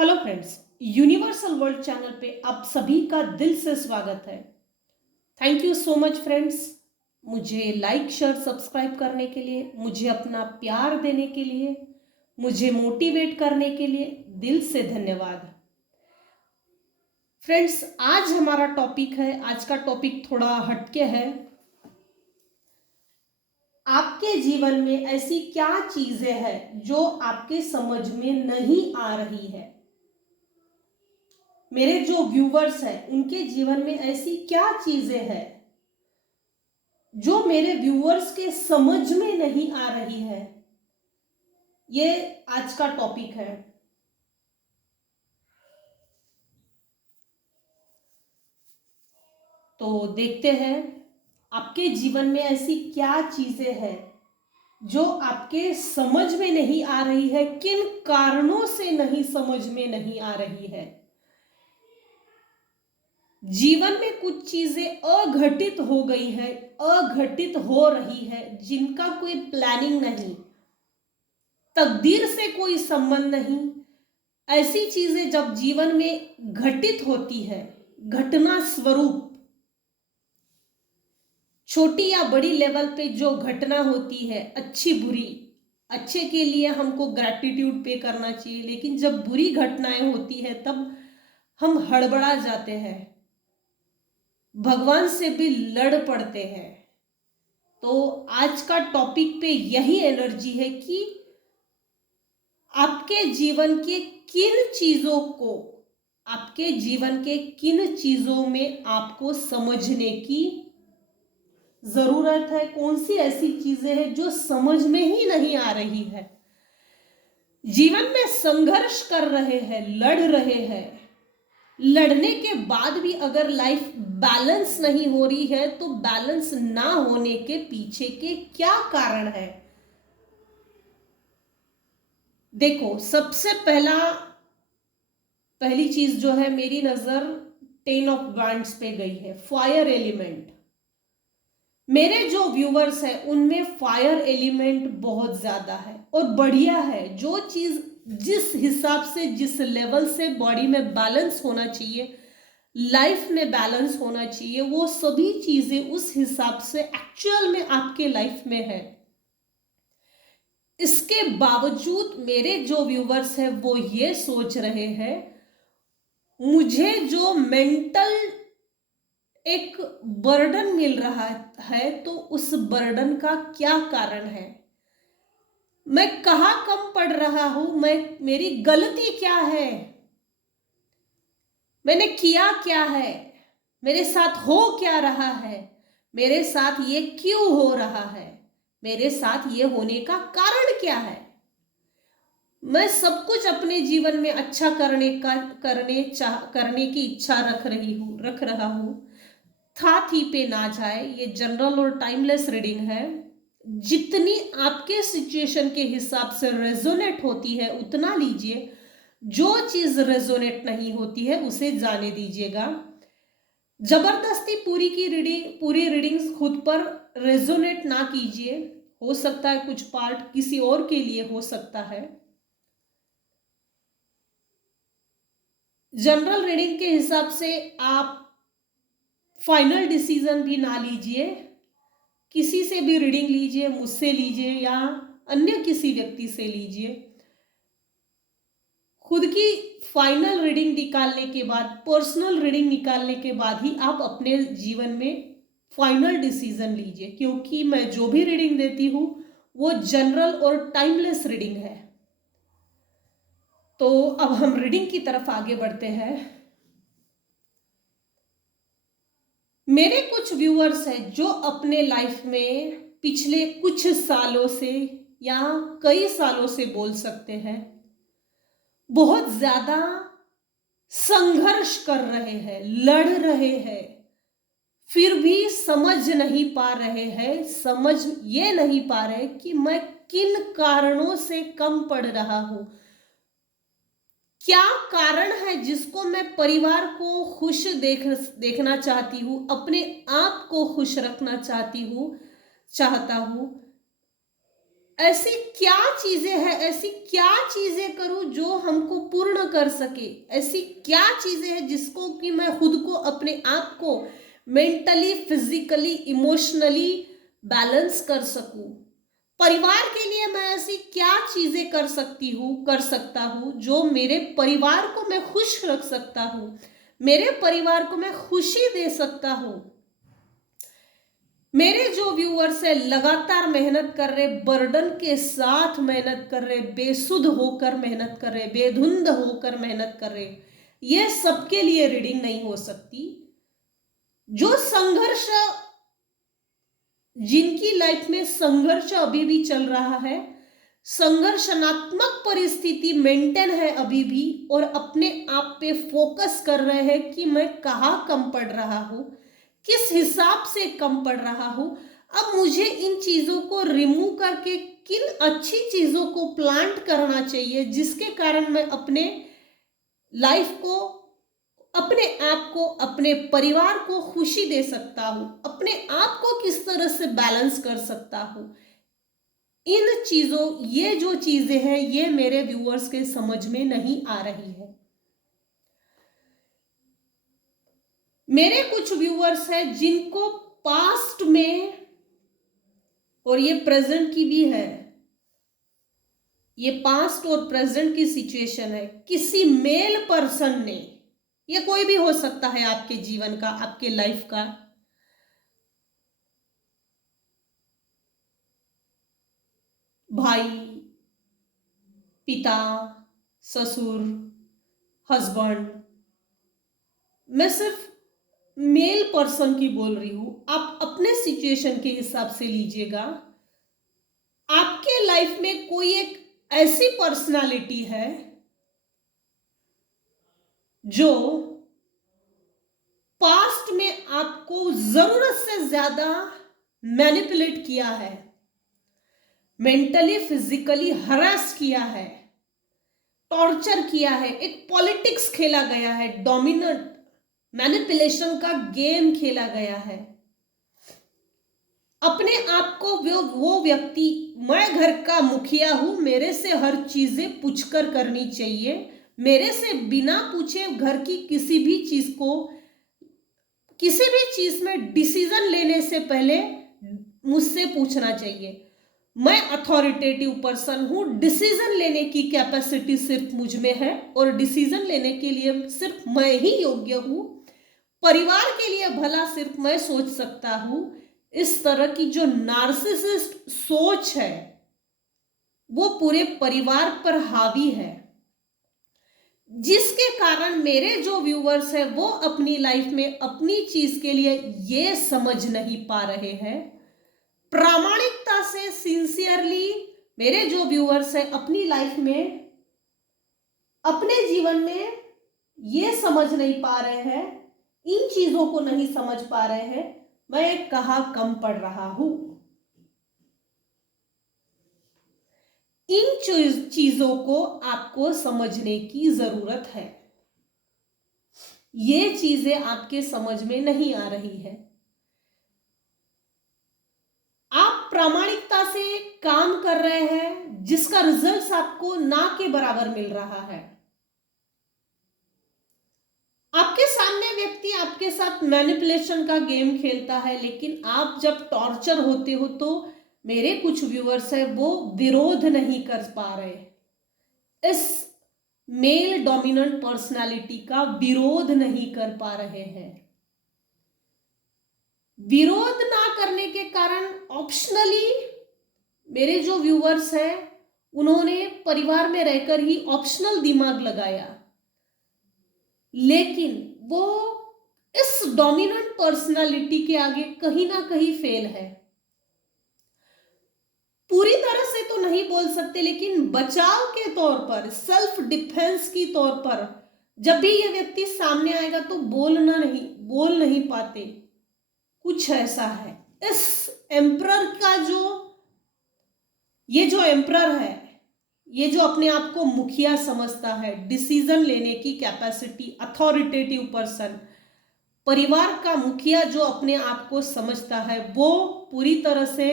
Hello friends, universal world channel पे आप सभी का दिल से स्वागत है। Thank you so much friends, मुझे लाइक शेयर सब्सक्राइब करने के लिए, मुझे अपना प्यार देने के लिए, मुझे मोटिवेट करने के लिए दिल से धन्यवाद। फ्रेंड्स, आज हमारा टॉपिक है, आज का टॉपिक थोड़ा हटके है। आपके जीवन में ऐसी क्या चीजें हैं जो आपके समझ में नहीं आ रही है। मेरे जो व्यूवर्स हैं उनके जीवन में ऐसी क्या चीजें हैं जो मेरे व्यूवर्स के समझ में नहीं आ रही है, ये आज का टॉपिक है। तो देखते हैं आपके जीवन में ऐसी क्या चीजें हैं जो आपके समझ में नहीं आ रही है, किन कारणों से नहीं समझ में नहीं आ रही है। जीवन में कुछ चीजें अघटित हो गई है, अघटित हो रही है, जिनका कोई प्लानिंग नहीं, तकदीर से कोई संबंध नहीं। ऐसी चीजें जब जीवन में घटित होती है, घटना स्वरूप, छोटी या बड़ी लेवल पे जो घटना होती है, अच्छी बुरी, अच्छे के लिए हमको ग्रैटिट्यूड पे करना चाहिए, लेकिन जब बुरी घटनाएं होती है तब हम हड़बड़ा जाते हैं, भगवान से भी लड़ पड़ते हैं। तो आज का टॉपिक पे यही एनर्जी है कि आपके जीवन के किन चीजों को, आपके जीवन के किन चीजों में आपको समझने की जरूरत है, कौन सी ऐसी चीजें हैं जो समझ में ही नहीं आ रही है। जीवन में संघर्ष कर रहे हैं, लड़ रहे हैं, लड़ने के बाद भी अगर लाइफ बैलेंस नहीं हो रही है तो बैलेंस ना होने के पीछे के क्या कारण है। देखो, सबसे पहली चीज जो है, मेरी नजर 10 ऑफ वैंड्स पे गई है, फायर एलिमेंट। मेरे जो व्यूवर्स हैं उनमें फायर एलिमेंट बहुत ज्यादा है और बढ़िया है। जो चीज जिस हिसाब से, जिस लेवल से बॉडी में बैलेंस होना चाहिए, लाइफ में बैलेंस होना चाहिए, वो सभी चीजें उस हिसाब से एक्चुअल में आपके लाइफ में है। इसके बावजूद मेरे जो व्यूवर्स हैं वो ये सोच रहे हैं, मुझे जो मेंटल एक बर्डन मिल रहा है तो उस बर्डन का क्या कारण है, मैं कहाँ कम पड़ रहा हूं, मेरी गलती क्या है, मैंने किया क्या है, मेरे साथ हो क्या रहा है, मेरे साथ ये क्यों हो रहा है, मेरे साथ ये होने का कारण क्या है। मैं सब कुछ अपने जीवन में अच्छा करने की इच्छा रख रहा हूं। था थी पे ना जाए, ये जनरल और टाइमलेस रीडिंग है। जितनी आपके सिचुएशन के हिसाब से रेजोनेट होती है उतना लीजिए, जो चीज रेजोनेट नहीं होती है उसे जाने दीजिएगा। जबरदस्ती पूरी रीडिंग्स खुद पर रेजोनेट ना कीजिए। हो सकता है कुछ पार्ट किसी और के लिए हो सकता है। जनरल रीडिंग के हिसाब से आप फाइनल डिसीजन भी ना लीजिए, किसी से भी रीडिंग लीजिए, मुझसे लीजिए या अन्य किसी व्यक्ति से लीजिए। खुद की फाइनल रीडिंग निकालने के बाद, पर्सनल रीडिंग निकालने के बाद ही आप अपने जीवन में फाइनल डिसीजन लीजिए, क्योंकि मैं जो भी रीडिंग देती हूं वो जनरल और टाइमलेस रीडिंग है। तो अब हम रीडिंग की तरफ आगे बढ़ते हैं। मेरे कुछ व्यूअर्स हैं जो अपने लाइफ में पिछले कुछ सालों से या कई सालों से बोल सकते हैं, बहुत ज्यादा संघर्ष कर रहे हैं, लड़ रहे हैं, फिर भी समझ नहीं पा रहे हैं, समझ ये नहीं पा रहे कि मैं किन कारणों से कम पड़ रहा हूं। क्या कारण है जिसको मैं परिवार को खुश देखना चाहती हूं, अपने आप को खुश रखना चाहता हूं। ऐसी क्या चीजें हैं, ऐसी क्या चीजें करूं जो हमको पूर्ण कर सके, ऐसी क्या चीजें हैं जिसको कि मैं खुद को, अपने आप को मेंटली, फिजिकली, इमोशनली बैलेंस कर सकूं। परिवार के लिए मैं ऐसी क्या चीजें कर सकती हूँ, कर सकता हूँ जो मेरे परिवार को मैं खुश रख सकता हूँ, मेरे परिवार को मैं खुशी दे सकता हूँ। मेरे जो व्यूअर्स है लगातार मेहनत कर रहे, बर्डन के साथ मेहनत कर रहे, बेसुध होकर मेहनत कर रहे, बेधुंध होकर मेहनत कर रहे, ये सबके लिए रीडिंग नहीं हो सकती। जो संघर्ष, जिनकी लाइफ में संघर्ष अभी भी चल रहा है, संघर्षणात्मक परिस्थिति मेंटेन है अभी भी, और अपने आप पे फोकस कर रहे हैं कि मैं कहाँ कम पड़ रहा हूं, किस हिसाब से कम पड़ रहा हूं, अब मुझे इन चीजों को रिमूव करके किन अच्छी चीजों को प्लांट करना चाहिए जिसके कारण मैं अपने लाइफ को, अपने आप को, अपने परिवार को खुशी दे सकता हूं, अपने आप को किस तरह से बैलेंस कर सकता हूं। इन चीजों, ये जो चीजें हैं ये मेरे व्यूअर्स के समझ में नहीं आ रही है। मेरे कुछ व्यूअर्स हैं जिनको पास्ट में, और ये प्रेजेंट की भी है, ये पास्ट और प्रेजेंट की सिचुएशन है, किसी मेल पर्सन ने, ये कोई भी हो सकता है आपके जीवन का, आपके लाइफ का, भाई, पिता, ससुर, हस्बैंड, मैं सिर्फ मेल पर्सन की बोल रही हूं, आप अपने सिचुएशन के हिसाब से लीजिएगा। आपके लाइफ में कोई एक ऐसी पर्सनालिटी है जो पास्ट में आपको जरूरत से ज्यादा मैनिपुलेट किया है, मेंटली, फिजिकली हरास किया है, टॉर्चर किया है, एक पॉलिटिक्स खेला गया है, डोमिनेंट मैनिपुलेशन का गेम खेला गया है। अपने आप को वो व्यक्ति, मैं घर का मुखिया हूं, मेरे से हर चीजें पूछकर करनी चाहिए, मेरे से बिना पूछे घर की किसी भी चीज को, किसी भी चीज में डिसीजन लेने से पहले मुझसे पूछना चाहिए। मैं अथॉरिटेटिव पर्सन हूं, डिसीजन लेने की कैपेसिटी सिर्फ मुझ में है, और डिसीजन लेने के लिए सिर्फ मैं ही योग्य हूं, परिवार के लिए भला सिर्फ मैं सोच सकता हूं। इस तरह की जो नार्सिसिस्ट सोच है वो पूरे परिवार पर हावी है, जिसके कारण मेरे जो व्यूअर्स हैं वो अपनी लाइफ में अपनी चीज के लिए ये समझ नहीं पा रहे हैं, प्रामाणिकता से, सिंसियरली मेरे जो व्यूअर्स हैं अपनी लाइफ में, अपने जीवन में ये समझ नहीं पा रहे हैं, इन चीजों को नहीं समझ पा रहे हैं, मैं कहाँ कम पड़ रहा हूं। इन चीजों को आपको समझने की जरूरत है। ये चीजें आपके समझ में नहीं आ रही है। आप प्रामाणिकता से काम कर रहे हैं जिसका रिजल्ट आपको ना के बराबर मिल रहा है। आपके सामने व्यक्ति आपके साथ मैनिपुलेशन का गेम खेलता है, लेकिन आप जब टॉर्चर होते हो तो मेरे कुछ व्यूअर्स है वो विरोध नहीं कर पा रहे, इस मेल डोमिनेंट पर्सनालिटी का विरोध नहीं कर पा रहे हैं। विरोध ना करने के कारण ऑप्शनली मेरे जो व्यूअर्स हैं उन्होंने परिवार में रहकर ही ऑप्शनल दिमाग लगाया, लेकिन वो इस डोमिनेंट पर्सनालिटी के आगे कहीं ना कहीं फेल है। पूरी तरह से तो नहीं बोल सकते, लेकिन बचाव के तौर पर, सेल्फ डिफेंस की तौर पर जब भी ये व्यक्ति सामने आएगा तो बोल नहीं पाते, कुछ ऐसा है। इस एम्परर का ये जो एम्परर है, ये जो अपने आप को मुखिया समझता है, डिसीजन लेने की कैपेसिटी, अथॉरिटेटिव पर्सन, परिवार का मुखिया जो अपने आप को समझता है, वो पूरी तरह से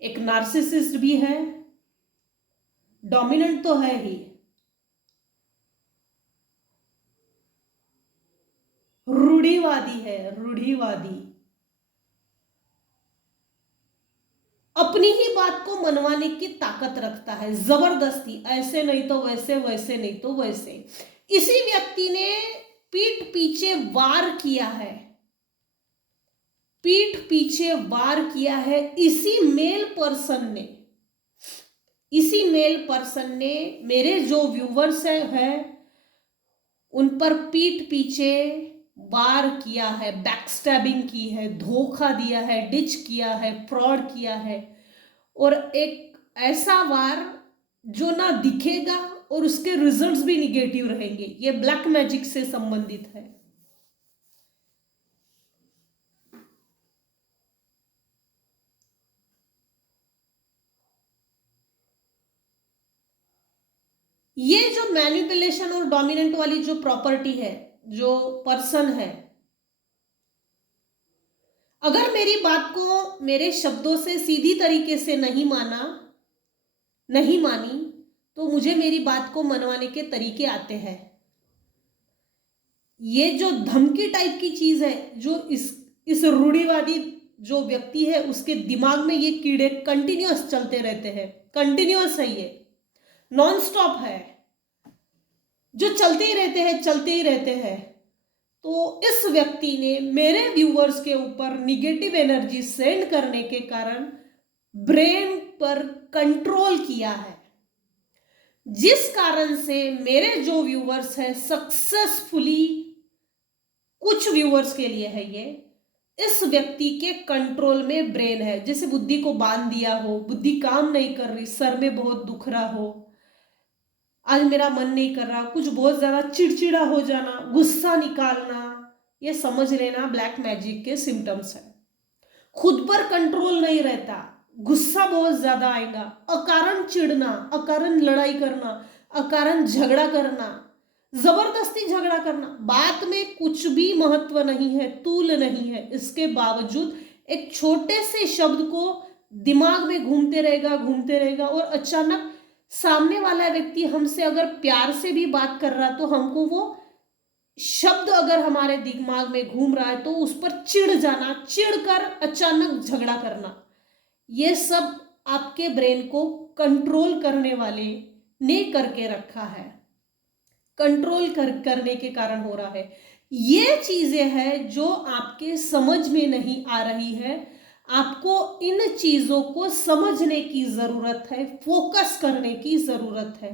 एक नार्सिसिस्ट भी है, डोमिनेंट तो है ही, रूढ़िवादी है, रूढ़िवादी, अपनी ही बात को मनवाने की ताकत रखता है, जबरदस्ती, ऐसे नहीं तो वैसे, वैसे नहीं तो वैसे। इसी व्यक्ति ने पीठ पीछे वार किया है, पीठ पीछे वार किया है इसी मेल पर्सन ने, इसी मेल पर्सन ने मेरे जो व्यूवर्स है उन पर पीठ पीछे वार किया है, बैकस्टैबिंग की है, धोखा दिया है, डिच किया है, फ्रॉड किया है, और एक ऐसा वार जो ना दिखेगा और उसके रिजल्ट्स भी निगेटिव रहेंगे। ये ब्लैक मैजिक से संबंधित है। ये जो मैनिपुलेशन और डोमिनेंट वाली जो प्रॉपर्टी है, जो पर्सन है, अगर मेरी बात को मेरे शब्दों से सीधी तरीके से नहीं मानी, तो मुझे मेरी बात को मनवाने के तरीके आते हैं। ये जो धमकी टाइप की चीज है, जो इस रूढ़िवादी जो व्यक्ति है उसके दिमाग में ये कीड़े कंटिन्यूअस चलते रहते हैं, कंटिन्यूअस है, ये नॉन स्टॉप है, जो चलते ही रहते हैं, चलते ही रहते हैं। तो इस व्यक्ति ने मेरे व्यूअर्स के ऊपर निगेटिव एनर्जी सेंड करने के कारण ब्रेन पर कंट्रोल किया है, जिस कारण से मेरे जो व्यूअर्स हैं सक्सेसफुली, कुछ व्यूअर्स के लिए है ये, इस व्यक्ति के कंट्रोल में ब्रेन है। जैसे बुद्धि को बांध दिया हो, बुद्धि काम नहीं कर रही, सर में बहुत दुख रहा हो, आज मेरा मन नहीं कर रहा, कुछ बहुत ज्यादा चिड़चिड़ा हो जाना, गुस्सा निकालना, ये समझ लेना ब्लैक मैजिक के सिम्टम्स है। खुद पर कंट्रोल नहीं रहता, गुस्सा बहुत ज्यादा आएगा, अकारण चिढ़ना, अकारण लड़ाई करना, अकारण झगड़ा करना, जबरदस्ती झगड़ा करना, बात में कुछ भी महत्व नहीं है, तूल नहीं है, इसके बावजूद एक छोटे से शब्द को दिमाग में घूमते रहेगा और अचानक सामने वाला व्यक्ति हमसे अगर प्यार से भी बात कर रहा तो हमको वो शब्द अगर हमारे दिमाग में घूम रहा है तो उस पर चिढ़ जाना, चिढ़कर अचानक झगड़ा करना, ये सब आपके ब्रेन को कंट्रोल करने वाले ने करके रखा है, कंट्रोल करने के कारण हो रहा है। ये चीजें हैं जो आपके समझ में नहीं आ रही है, आपको इन चीजों को समझने की जरूरत है, फोकस करने की जरूरत है।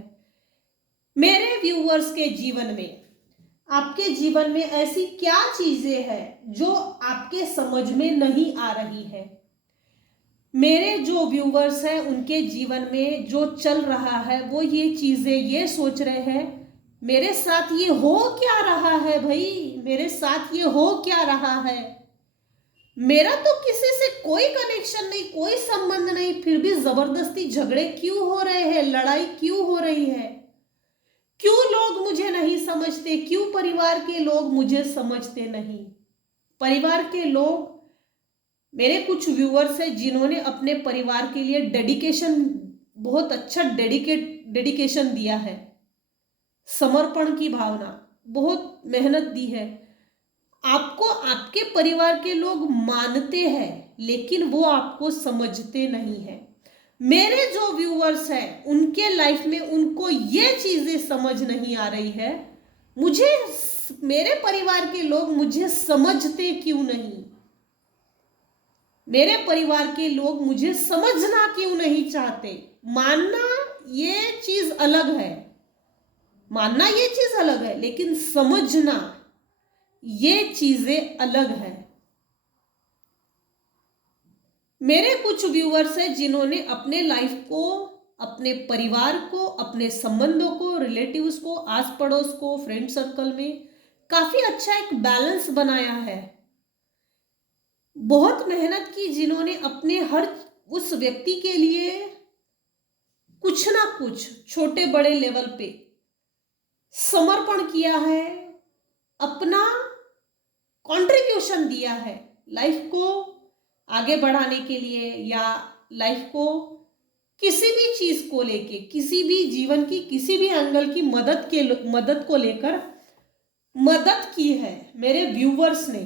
मेरे व्यूअर्स के जीवन में, आपके जीवन में ऐसी क्या चीजें हैं जो आपके समझ में नहीं आ रही है? मेरे जो व्यूअर्स हैं उनके जीवन में जो चल रहा है वो ये चीजें, ये सोच रहे हैं मेरे साथ ये हो क्या रहा है भाई, मेरे साथ ये हो क्या रहा है, मेरा तो किसी से कोई कनेक्शन नहीं, कोई संबंध नहीं, फिर भी जबरदस्ती झगड़े क्यों हो रहे हैं, लड़ाई क्यों हो रही है, क्यों लोग मुझे नहीं समझते, क्यों परिवार के लोग मुझे समझते नहीं। परिवार के लोग, मेरे कुछ व्यूअर्स हैं जिन्होंने अपने परिवार के लिए डेडिकेशन, बहुत अच्छा डेडिकेशन दिया है, समर्पण की भावना, बहुत मेहनत दी है, आपको आपके परिवार के लोग मानते हैं लेकिन वो आपको समझते नहीं है। मेरे जो व्यूअर्स हैं उनके लाइफ में उनको ये चीजें समझ नहीं आ रही है, मुझे, मेरे परिवार के लोग मुझे समझते क्यों नहीं, मेरे परिवार के लोग मुझे समझना क्यों नहीं चाहते। मानना ये चीज अलग है, मानना ये चीज अलग है, लेकिन समझना ये चीजें अलग है। मेरे कुछ व्यूअर्स हैं जिन्होंने अपने लाइफ को, अपने परिवार को, अपने संबंधों को, रिलेटिव्स को, आस पड़ोस को, फ्रेंड सर्कल में काफी अच्छा एक बैलेंस बनाया है, बहुत मेहनत की, जिन्होंने अपने हर उस व्यक्ति के लिए कुछ ना कुछ छोटे बड़े लेवल पे समर्पण किया है, अपना कंट्रीब्यूशन दिया है लाइफ को आगे बढ़ाने के लिए, या लाइफ को किसी भी चीज को लेके, किसी भी जीवन की किसी भी एंगल की मदद को लेकर मदद की है मेरे व्यूवर्स ने।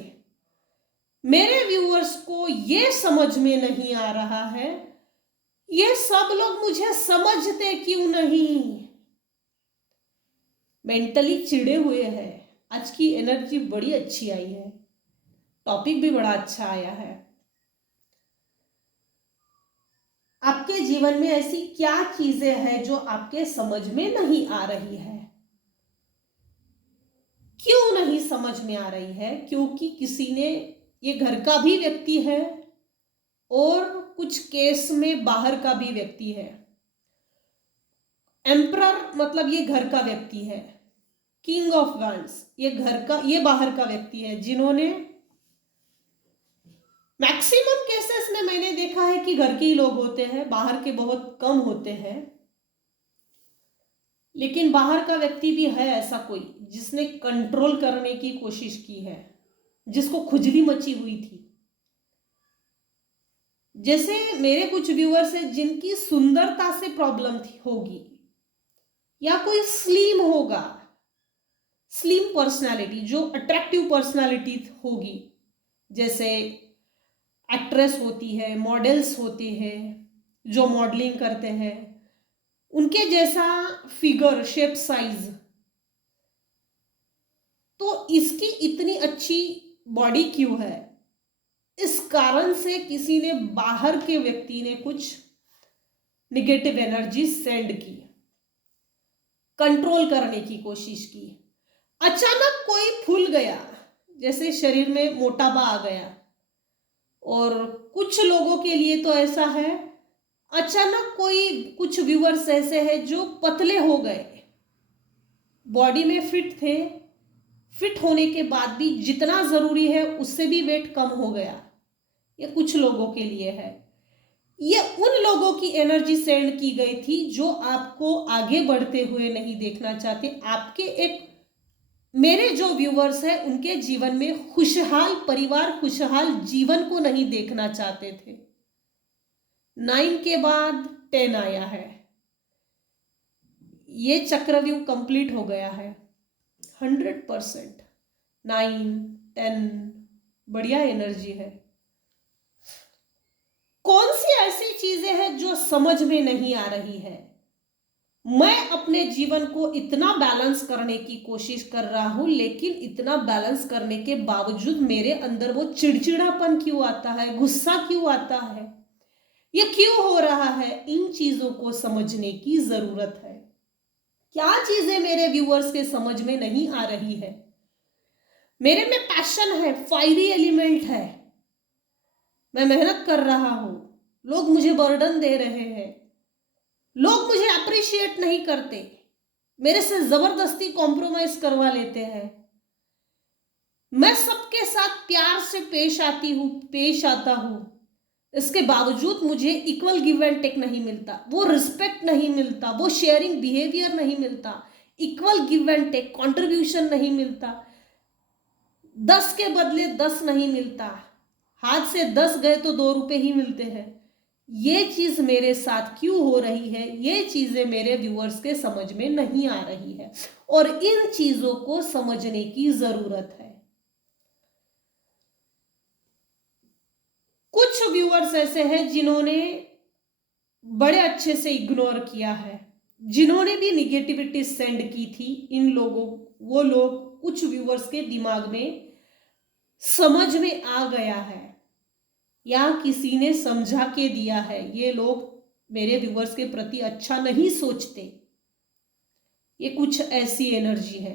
मेरे व्यूवर्स को ये समझ में नहीं आ रहा है, ये सब लोग मुझे समझते क्यों नहीं। मेंटली चिढ़े हुए हैं। आज की एनर्जी बड़ी अच्छी आई है, टॉपिक भी बड़ा अच्छा आया है। आपके जीवन में ऐसी क्या चीजें हैं जो आपके समझ में नहीं आ रही है? क्यों नहीं समझ में आ रही है? क्योंकि किसी ने, ये घर का भी व्यक्ति है और कुछ केस में बाहर का भी व्यक्ति है। एम्परर मतलब ये घर का व्यक्ति है। किंग ऑफ वैंड्स ये घर का, ये बाहर का व्यक्ति है, जिन्होंने मैक्सिमम केसेस में मैंने देखा है कि घर के ही लोग होते हैं, बाहर के बहुत कम होते हैं। लेकिन बाहर का व्यक्ति भी है ऐसा कोई जिसने कंट्रोल करने की कोशिश की है, जिसको खुजली मची हुई थी। जैसे मेरे कुछ व्यूअर्स हैं जिनकी सुंदरता से प्रॉब्लम थी होगी, या कोई स्लिम होगा, स्लिम पर्सनालिटी जो अट्रैक्टिव पर्सनालिटी होगी, जैसे एक्ट्रेस होती है, मॉडल्स होते हैं जो मॉडलिंग करते हैं, उनके जैसा फिगर, शेप, साइज। तो इसकी इतनी अच्छी बॉडी क्यों है? इस कारण से किसी ने, बाहर के व्यक्ति ने कुछ निगेटिव एनर्जी सेंड की, कंट्रोल करने की कोशिश की। अचानक कोई फूल गया, जैसे शरीर में मोटापा आ गया। और कुछ लोगों के लिए तो ऐसा है, अचानक कोई, कुछ व्यूअर्स ऐसे हैं जो पतले हो गए, बॉडी में फिट थे, फिट होने के बाद भी जितना जरूरी है उससे भी वेट कम हो गया। ये कुछ लोगों के लिए है। ये उन लोगों की एनर्जी सेंड की गई थी जो आपको आगे बढ़ते हुए नहीं देखना चाहते। आपके एक, मेरे जो व्यूअर्स हैं उनके जीवन में खुशहाल परिवार, खुशहाल जीवन को नहीं देखना चाहते थे। 9 के बाद 10 आया है, ये चक्रव्यूह कंप्लीट हो गया है 100%। 9, 10 बढ़िया एनर्जी है। कौन सी ऐसी चीजें हैं जो समझ में नहीं आ रही है? मैं अपने जीवन को इतना बैलेंस करने की कोशिश कर रहा हूं, लेकिन इतना बैलेंस करने के बावजूद मेरे अंदर वो चिड़चिड़ापन क्यों आता है, गुस्सा क्यों आता है, ये क्यों हो रहा है? इन चीजों को समझने की जरूरत है। क्या चीजें मेरे व्यूअर्स के समझ में नहीं आ रही है? मेरे में पैशन है, फायरी एलिमेंट है, मैं मेहनत कर रहा हूं, लोग मुझे बर्डन दे रहे हैं, लोग मुझे अप्रिशिएट नहीं करते, मेरे से जबरदस्ती कॉम्प्रोमाइज करवा लेते हैं। मैं सबके साथ प्यार से पेश आता हूं, इसके बावजूद मुझे इक्वल गिव एंड टेक नहीं मिलता, वो रिस्पेक्ट नहीं मिलता, वो शेयरिंग बिहेवियर नहीं मिलता, equal give and take contribution नहीं मिलता, 10 के बदले 10 नहीं मिलता, हाथ से 10 गए तो 2 रुपए ही मिलते हैं। ये चीज मेरे साथ क्यों हो रही है? ये चीजें मेरे व्यूअर्स के समझ में नहीं आ रही है और इन चीजों को समझने की जरूरत है। कुछ व्यूअर्स ऐसे हैं जिन्होंने बड़े अच्छे से इग्नोर किया है, जिन्होंने भी निगेटिविटी सेंड की थी। इन लोगों, वो लोग, कुछ व्यूअर्स के दिमाग में समझ में आ गया है या किसी ने समझा के दिया है, ये लोग मेरे व्यूअर्स के प्रति अच्छा नहीं सोचते। ये कुछ ऐसी एनर्जी है।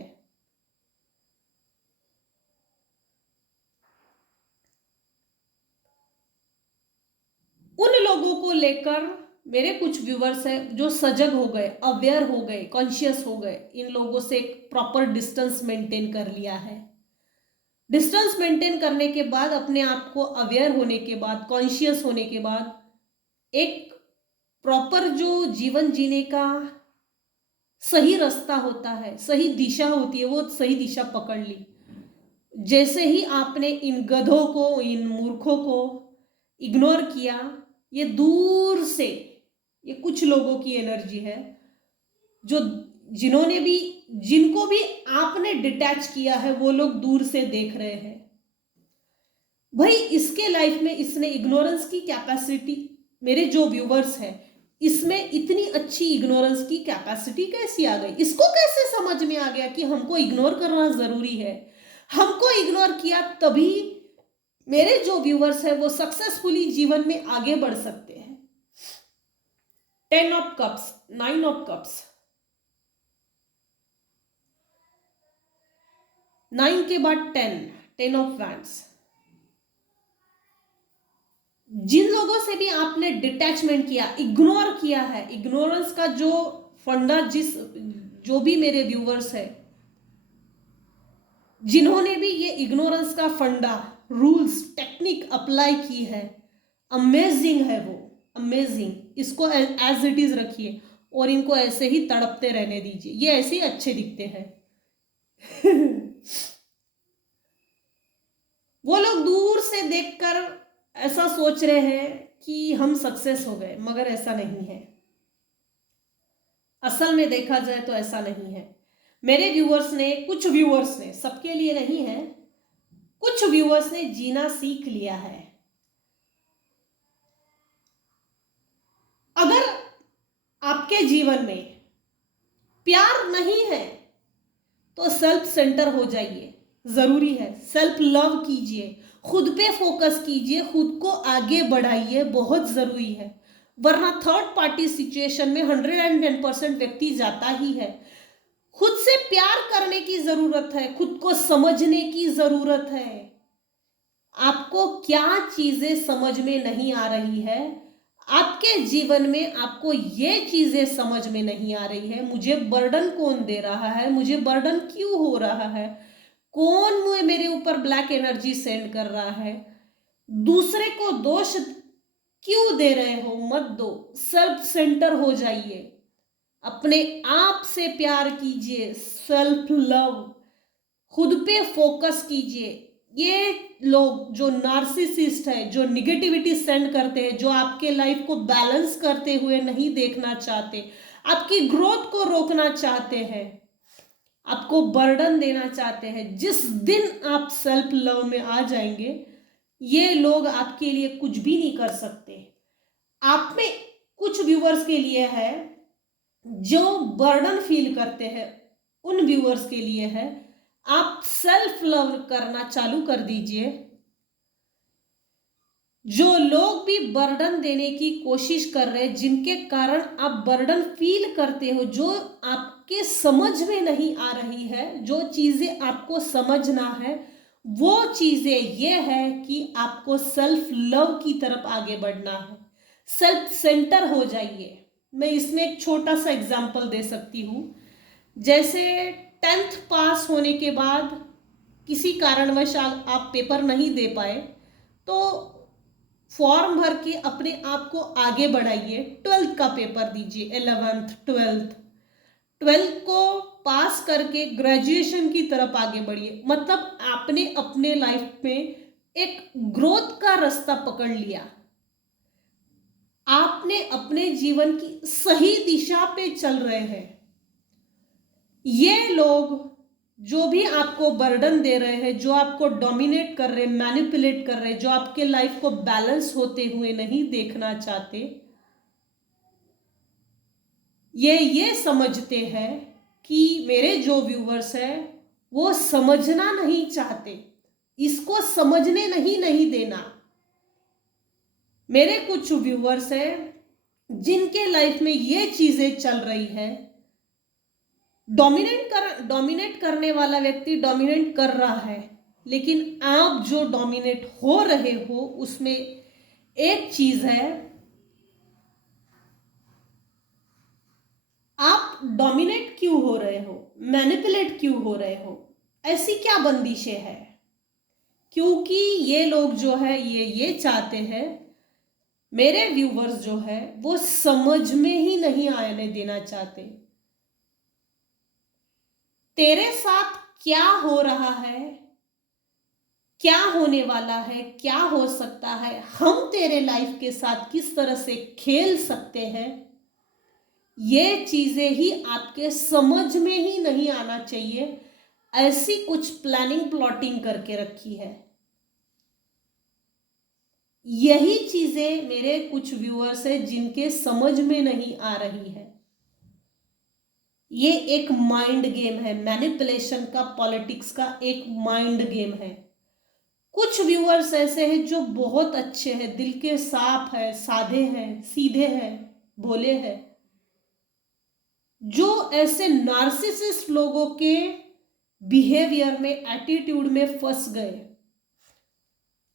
उन लोगों को लेकर मेरे कुछ व्यूअर्स हैं जो सजग हो गए, अवेयर हो गए, कॉन्शियस हो गए। इन लोगों से एक प्रॉपर डिस्टेंस मेंटेन कर लिया है। डिस्टेंस मेंटेन करने के बाद, अपने आप को अवेयर होने के बाद, कॉन्शियस होने के बाद, एक प्रॉपर जो जीवन जीने का सही रास्ता होता है, सही दिशा होती है, वो सही दिशा पकड़ ली। जैसे ही आपने इन गधों को, इन मूर्खों को इग्नोर किया, ये दूर से, ये कुछ लोगों की एनर्जी है जो जिनको भी आपने डिटैच किया है, वो लोग दूर से देख रहे हैं। भाई इसके लाइफ में इसने इग्नोरेंस की कैपेसिटी, मेरे जो व्यूवर्स हैं, इसमें इतनी अच्छी इग्नोरेंस की कैपेसिटी कैसी आ गई? इसको कैसे समझ में आ गया कि हमको इग्नोर करना जरूरी है? हमको इग्नोर किया तभी मेरे जो व्यूवर्स हैं वो सक्सेसफुली जीवन में आगे बढ़ सकते हैं। 10 ऑफ कप्स, 9 ऑफ कप्स, 9 के बाद 10 ऑफ वैंड्स। जिन लोगों से भी आपने डिटैचमेंट किया, इग्नोर किया है, इग्नोरेंस का जो फंडा, जो भी मेरे व्यूवर्स है, जिन्होंने भी ये इग्नोरेंस का फंडा, रूल्स, टेक्निक अप्लाई की है, अमेजिंग है वो, अमेजिंग। इसको एज इट इज रखिए और इनको ऐसे ही तड़पते रहने दीजिए, ये ऐसे ही अच्छे दिखते हैं। वो लोग दूर से देखकर ऐसा सोच रहे हैं कि हम सक्सेस हो गए, मगर ऐसा नहीं है। असल में देखा जाए तो ऐसा नहीं है। मेरे व्यूअर्स ने, कुछ व्यूअर्स ने, सबके लिए नहीं है, कुछ व्यूअर्स ने जीना सीख लिया है। अगर आपके जीवन में प्यार नहीं है तो सेल्फ सेंटर हो जाइए, जरूरी है। सेल्फ लव कीजिए, खुद पे फोकस कीजिए, खुद को आगे बढ़ाइए, बहुत जरूरी है। वरना थर्ड पार्टी सिचुएशन में 110% व्यक्ति जाता ही है। खुद से प्यार करने की जरूरत है, खुद को समझने की जरूरत है। आपको क्या चीजें समझ में नहीं आ रही है, आपके जीवन में आपको ये चीजें समझ में नहीं आ रही है, मुझे बर्डन कौन दे रहा है, मुझे बर्डन क्यों हो रहा है, कौन मेरे ऊपर ब्लैक एनर्जी सेंड कर रहा है, दूसरे को दोष क्यों दे रहे हो, मत दो। सेल्फ सेंटर हो जाइए, अपने आप से प्यार कीजिए, सेल्फ लव, खुद पे फोकस कीजिए। ये लोग जो नार्सिसिस्ट है, जो निगेटिविटी सेंड करते हैं, जो आपके लाइफ को बैलेंस करते हुए नहीं देखना चाहते, आपकी ग्रोथ को रोकना चाहते हैं, आपको बर्डन देना चाहते हैं, जिस दिन आप सेल्फ लव में आ जाएंगे, ये लोग आपके लिए कुछ भी नहीं कर सकते। आप में कुछ व्यूअर्स के लिए है जो बर्डन फील करते हैं, उन व्यूअर्स के लिए है, आप सेल्फ लव करना चालू कर दीजिए। जो लोग भी बर्डन देने की कोशिश कर रहे हैं, जिनके कारण आप बर्डन फील करते हो, जो आपके समझ में नहीं आ रही है, जो चीजें आपको समझना है, वो चीजें ये है कि आपको सेल्फ लव की तरफ आगे बढ़ना है, सेल्फ सेंटर हो जाइए। मैं इसमें एक छोटा सा एग्जांपल दे सकती हूँ। जैसे 10th पास होने के बाद किसी कारणवश आप पेपर नहीं दे पाए, तो फॉर्म भर के अपने आप को आगे बढ़ाइए, 12th का पेपर दीजिए, 11th, 12th को पास करके ग्रेजुएशन की तरफ आगे बढ़िए। मतलब आपने अपने लाइफ में एक ग्रोथ का रास्ता पकड़ लिया, आपने अपने जीवन की सही दिशा पे चल रहे हैं। ये लोग जो भी आपको बर्डन दे रहे हैं, जो आपको डोमिनेट कर रहे हैं, मैनिपुलेट कर रहे हैं, जो आपके लाइफ को बैलेंस होते हुए नहीं देखना चाहते, ये समझते हैं कि मेरे जो व्यूवर्स हैं वो समझना नहीं चाहते, इसको समझने नहीं देना। मेरे कुछ व्यूवर्स हैं जिनके लाइफ में ये चीजें चल रही है, डोमिनेट करने वाला व्यक्ति डोमिनेट कर रहा है, लेकिन आप जो डोमिनेट हो रहे हो उसमें एक चीज है, आप डोमिनेट क्यों हो रहे हो, मैनिपुलेट क्यों हो रहे हो, ऐसी क्या बंदिशें है? क्योंकि ये लोग जो है ये चाहते हैं, मेरे व्यूवर्स जो है वो समझ में ही नहीं आने देना चाहते, तेरे साथ क्या हो रहा है, क्या होने वाला है, क्या हो सकता है, हम तेरे लाइफ के साथ किस तरह से खेल सकते हैं, ये चीजें ही आपके समझ में ही नहीं आना चाहिए। ऐसी कुछ प्लानिंग प्लॉटिंग करके रखी है। यही चीजें मेरे कुछ व्यूअर्स है जिनके समझ में नहीं आ रही है। ये एक माइंड गेम है, मैनिपुलेशन का, पॉलिटिक्स का एक माइंड गेम है। कुछ व्यूअर्स ऐसे हैं जो बहुत अच्छे हैं, दिल के साफ है, साधे हैं, सीधे हैं, भोले हैं, जो ऐसे नार्सिसिस्ट लोगों के बिहेवियर में, एटीट्यूड में फंस गए।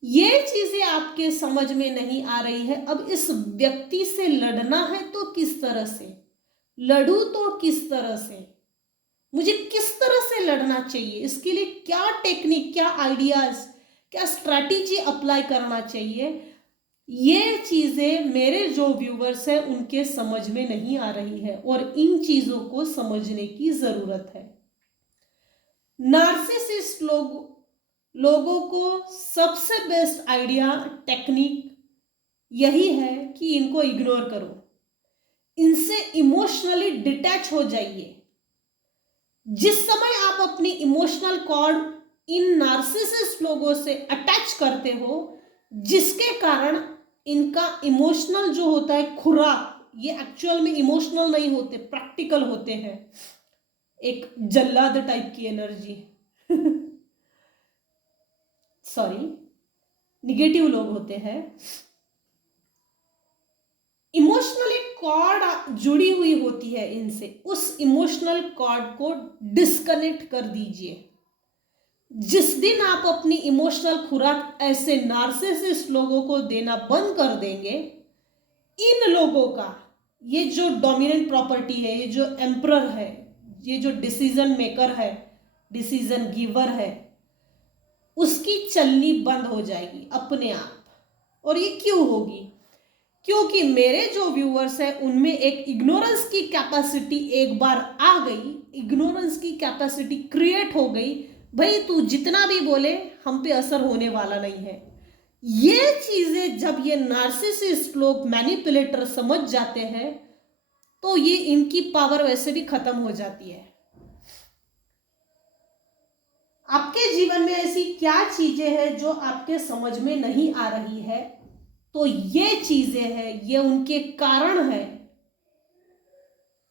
ये चीजें आपके समझ में नहीं आ रही है। अब इस व्यक्ति से लड़ना है तो किस तरह से लड़ूं, तो किस तरह से, मुझे किस तरह से लड़ना चाहिए, इसके लिए क्या टेक्निक, क्या आइडियाज, क्या स्ट्रैटेजी अप्लाई करना चाहिए, ये चीजें मेरे जो व्यूवर्स हैं उनके समझ में नहीं आ रही है और इन चीजों को समझने की जरूरत है। नार्सिसिस्ट लोगों को सबसे बेस्ट आइडिया, टेक्निक यही है कि इनको इग्नोर करो, इनसे इमोशनली डिटैच हो जाइए। जिस समय आप अपनी इमोशनल कॉर्ड इन नार्सिसिस्ट लोगों से अटैच करते हो, जिसके कारण इनका इमोशनल जो होता है खुराक, ये एक्चुअल में इमोशनल नहीं होते, प्रैक्टिकल होते हैं, एक जल्लाद टाइप की एनर्जी सॉरी, निगेटिव लोग होते हैं। इमोशनली कॉर्ड जुड़ी हुई होती है इनसे, उस इमोशनल कॉर्ड को डिस्कनेक्ट कर दीजिए। जिस दिन आप अपनी इमोशनल खुराक ऐसे नार्सिसिस्ट लोगों को देना बंद कर देंगे, इन लोगों का ये जो डोमिनेंट प्रॉपर्टी है, ये जो एम्परर है, ये जो डिसीजन मेकर है, डिसीजन गिवर है, उसकी चलनी बंद हो जाएगी अपने आप। और ये क्यों होगी? क्योंकि मेरे जो व्यूअर्स हैं उनमें एक इग्नोरेंस की कैपेसिटी एक बार आ गई, इग्नोरेंस की कैपेसिटी क्रिएट हो गई। भाई तू जितना भी बोले हम पे असर होने वाला नहीं है। ये चीजें जब ये नार्सिसिस्ट लोग, मैनिपुलेटर समझ जाते हैं तो ये इनकी पावर वैसे भी खत्म हो जाती है। आपके जीवन में ऐसी क्या चीजें हैं जो आपके समझ में नहीं आ रही है? तो ये चीजें हैं, ये उनके कारण है।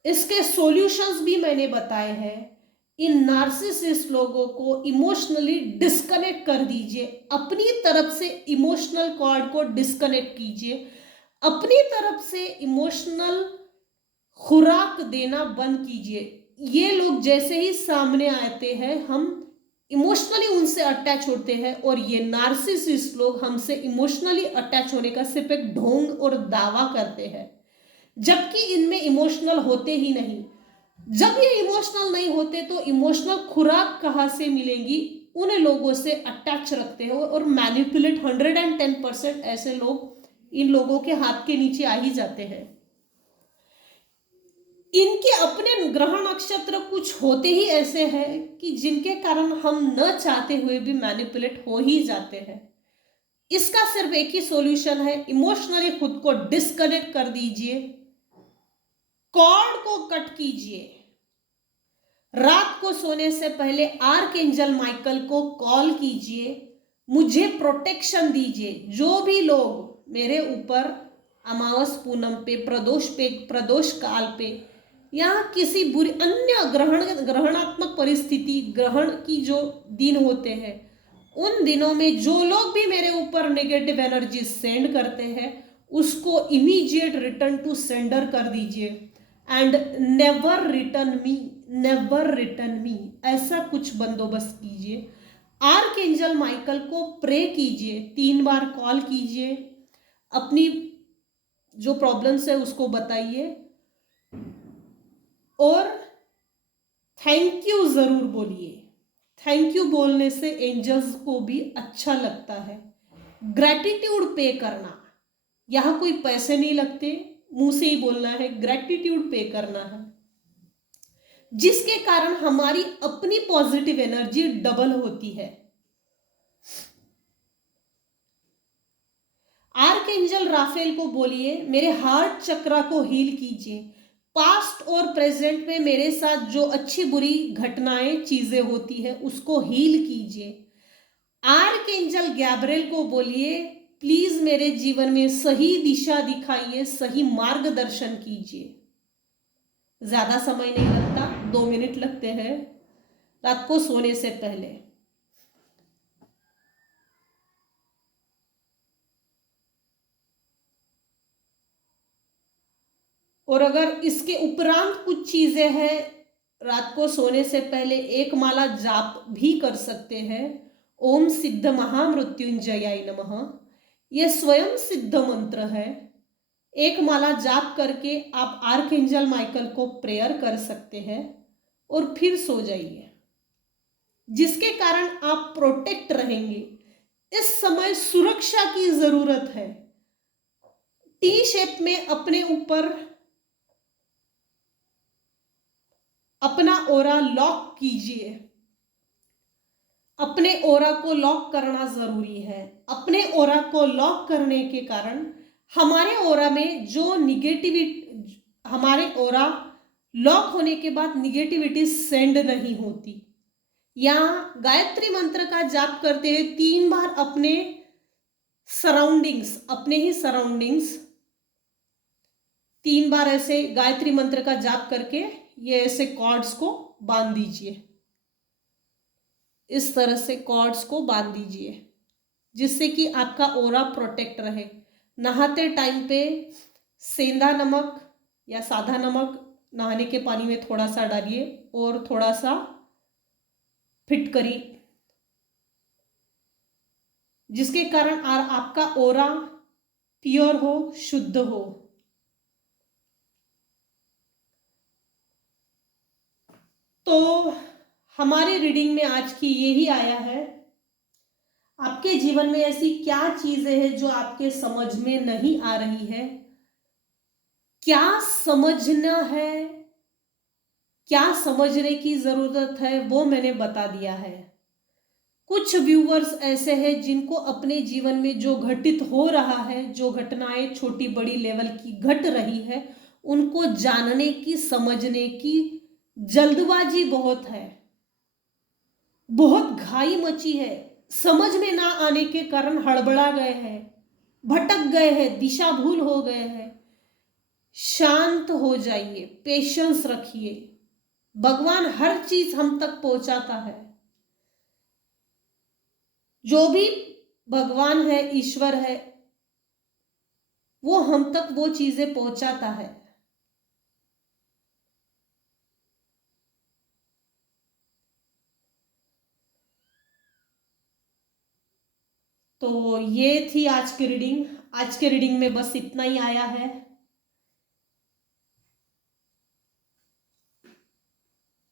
इसके सॉल्यूशंस भी मैंने बताए हैं। इन नार्सिसिस्ट लोगों को इमोशनली डिस्कनेक्ट कर दीजिए, अपनी तरफ से इमोशनल कॉर्ड को डिस्कनेक्ट कीजिए, अपनी तरफ से इमोशनल खुराक देना बंद कीजिए। ये लोग जैसे ही सामने आते हैं हम इमोशनली उनसे अटैच होते हैं, और ये नार्सिसिस्ट लोग हमसे इमोशनली अटैच होने का सिर्फ एक ढोंग और दावा करते हैं, जबकि इनमें इमोशनल होते ही नहीं। जब ये इमोशनल नहीं होते तो इमोशनल खुराक कहाँ से मिलेंगी? उन लोगों से अटैच रखते हो और मैनिपुलेट 110% ऐसे लोग इन लोगों के हाथ के नीचे आ ही जाते हैं। इनके अपने ग्रह नक्षत्र कुछ होते ही ऐसे हैं कि जिनके कारण हम न चाहते हुए भी मैनिपुलेट हो ही जाते हैं। इसका सिर्फ एक ही सॉल्यूशन है, इमोशनली खुद को डिस्कनेक्ट कर दीजिए, कॉर्ड को कट कीजिए। रात को सोने से पहले आर्कएंजल माइकल को कॉल कीजिए, मुझे प्रोटेक्शन दीजिए। जो भी लोग मेरे ऊपर अमावस पूनम पे, प्रदोष काल पे या किसी बुरी अन्य ग्रहणात्मक परिस्थिति, ग्रहण की जो दिन होते हैं, उन दिनों में जो लोग भी मेरे ऊपर नेगेटिव एनर्जी सेंड करते हैं उसको इमीडिएट रिटर्न टू सेंडर कर दीजिए। And never return me, never return me, ऐसा कुछ बंदोबस्त कीजिए। आर्कएंजल माइकल को प्रे कीजिए, 3 बार कॉल कीजिए, अपनी जो प्रॉब्लम्स है उसको बताइए और थैंक यू जरूर बोलिए। थैंक यू बोलने से एंजल्स को भी अच्छा लगता है। ग्रैटिट्यूड पे करना, यहां कोई पैसे नहीं लगते, मुंह से ही बोलना है, ग्रैटिट्यूड पे करना है, जिसके कारण हमारी अपनी पॉजिटिव एनर्जी डबल होती है। आर्कएंजल राफेल को बोलिए मेरे हार्ट चक्रा को हील कीजिए। पास्ट और प्रेजेंट में मेरे साथ जो अच्छी बुरी घटनाएं चीजें होती है उसको हील कीजिए। आर्कएंजल गैब्रिएल को बोलिए प्लीज मेरे जीवन में सही दिशा दिखाइए, सही मार्गदर्शन कीजिए। ज्यादा समय नहीं लगता, 2 मिनट लगते हैं रात को सोने से पहले। और अगर इसके उपरांत कुछ चीजें हैं, रात को सोने से पहले एक माला जाप भी कर सकते हैं। ओम सिद्ध महामृत्युंजयाय नमः, यह स्वयं सिद्ध मंत्र है। एक माला जाप करके आप आर्कएंजल माइकल को प्रेयर कर सकते हैं और फिर सो जाइए, जिसके कारण आप प्रोटेक्ट रहेंगे। इस समय सुरक्षा की जरूरत है। टी शेप में अपने ऊपर अपना ओरा लॉक कीजिए। अपने ओरा को लॉक करना जरूरी है। अपने ओरा को लॉक करने के कारण हमारे ओरा में जो निगेटिविटी, हमारे ओरा लॉक होने के बाद निगेटिविटी सेंड नहीं होती। यहां गायत्री मंत्र का जाप करते हुए 3 बार अपने सराउंडिंग्स, अपने ही सराउंडिंग्स 3 बार ऐसे गायत्री मंत्र का जाप करके ये ऐसे कॉर्ड्स को बांध दीजिए। इस तरह से कॉर्ड्स को बांध दीजिए जिससे कि आपका ओरा प्रोटेक्ट रहे। नहाते टाइम पे सेंधा नमक या सादा नमक नहाने के पानी में थोड़ा सा डालिए और थोड़ा सा फिटकरी, जिसके कारण आपका ओरा प्योर हो, शुद्ध हो। तो हमारे रीडिंग में आज की यही आया है। आपके जीवन में ऐसी क्या चीजें हैं जो आपके समझ में नहीं आ रही है, क्या समझना है, क्या समझने की जरूरत है, वो मैंने बता दिया है। कुछ व्यूअर्स ऐसे हैं जिनको अपने जीवन में जो घटित हो रहा है, जो घटनाएं छोटी बड़ी लेवल की घट रही है, उनको जानने की, समझने की जल्दबाजी बहुत है, बहुत घाई मची है। समझ में ना आने के कारण हड़बड़ा गए हैं, भटक गए हैं, दिशा भूल हो गए हैं। शांत हो जाइए, पेशेंस रखिए। भगवान हर चीज हम तक पहुंचाता है। जो भी भगवान है, ईश्वर है, वो हम तक वो चीजें पहुंचाता है। तो ये थी आज की रीडिंग। आज के रीडिंग में बस इतना ही आया है।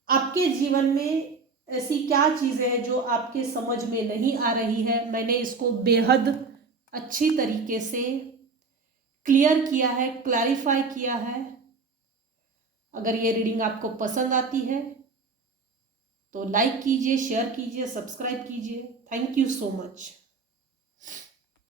आपके जीवन में ऐसी क्या चीजें हैं जो आपके समझ में नहीं आ रही है, मैंने इसको बेहद अच्छी तरीके से क्लियर किया है, क्लैरिफाई किया है। अगर ये रीडिंग आपको पसंद आती है तो लाइक कीजिए, शेयर कीजिए, सब्सक्राइब कीजिए। Thank you so much.